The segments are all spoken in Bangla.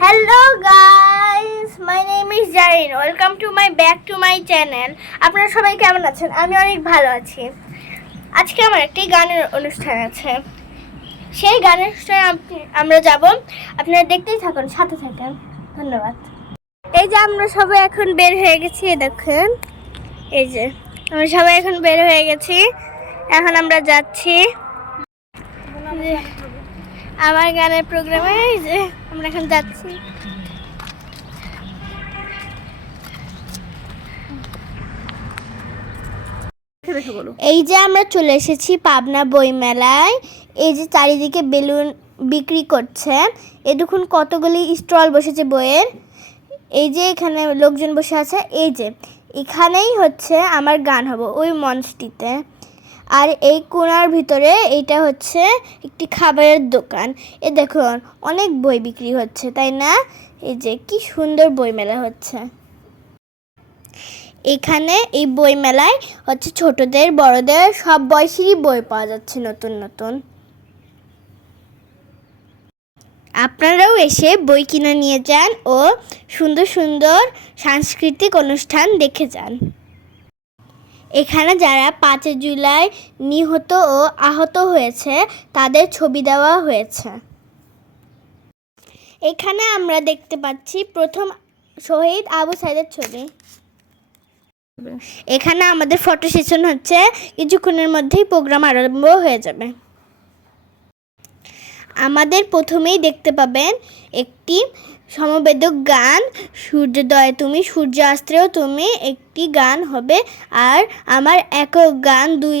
Hello guys my name is Zarin welcome to my back to my channel আপনারা সবাই কেমন আছেন? আমি অনেক ভালো আছি। আজকে আমার একটি গানের অনুষ্ঠান আছে। সেই গানের অনুষ্ঠানে আমরা যাব। আপনারা দেখতেই থাকুন, সাথে থাকেন। ধন্যবাদ। এই যে আমরা সবাই এখন বের হয়ে গেছি দেখুন। এই যে, আমরা সবাই এখন বের হয়ে গেছি। এখন আমরা যাচ্ছি। আমার গানের প্রোগ্রামে এই যে আমরা এখন যাচ্ছি। এই যে আমরা চলে এসেছি পাবনা বইমেলায়। এই যে চারিদিকে বেলুন বিক্রি করছে এ দেখুন কতগুলি স্টল বসেছে বইয়ের। এই যে এখানে লোকজন বসে আছে। এই যে এখানেই হচ্ছে আমার গান হবে ওই মঞ্চটিতে। আর এই কোণার ভিতরে এইটা হচ্ছে একটি খাবারের দোকান। এ দেখুন, অনেক বই বিক্রি হচ্ছে, তাই না? এই যে কি সুন্দর বই মেলা হচ্ছে। এখানে এই বই মেলায় হচ্ছে ছোটদের, বড়দের সব বয়সেরই বই পাওয়া যাচ্ছে নতুন নতুন। আপনারাও এসে বই কিনে নিয়ে যান ও সুন্দর সুন্দর সাংস্কৃতিক অনুষ্ঠান দেখে যান। এখানে যারা পাঁচই জুলাই নিহত ও আহত হয়েছে, তাদের ছবি দেওয়া হয়েছে। এখানে আমরা দেখতে পাচ্ছি প্রথম শহীদ আবু সাইদের ছবি। এখানে আমাদের ফটো সেশন হচ্ছে, কিছুক্ষণের মধ্যেই প্রোগ্রাম আরম্ভ হয়ে যাবে। আমাদের প্রথমেই দেখতে পাবেন একটি সমবেদক গান। সূর্যোদয় তুমি সূর্যাস্ত্রেও তুমি একটি গান হবে। আর আমার একক গান দুই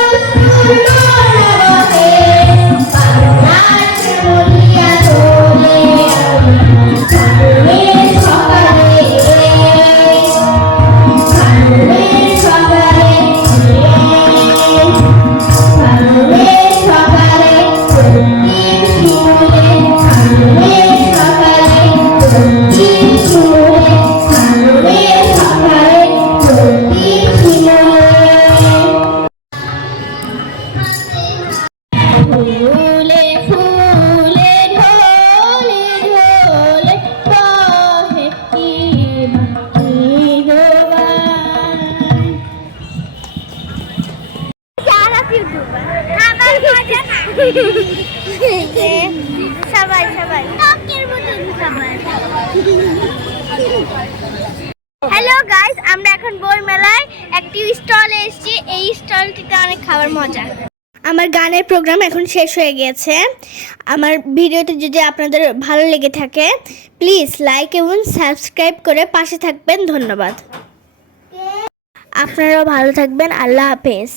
hello guys আমরা এখন বই মেলায় একটি স্টল এসেছি। এই স্টলটিতে অনেক খাবার মজা। আমার গানের প্রোগ্রাম এখন শেষ হয়ে গেছে আমার ভিডিওটি যদি আপনাদের ভালো লেগে থাকে প্লিজ লাইক এবং সাবস্ক্রাইব করে পাশে থাকবেন। ধন্যবাদ। আপনারাও ভালো থাকবেন। আল্লাহ হাফেজ।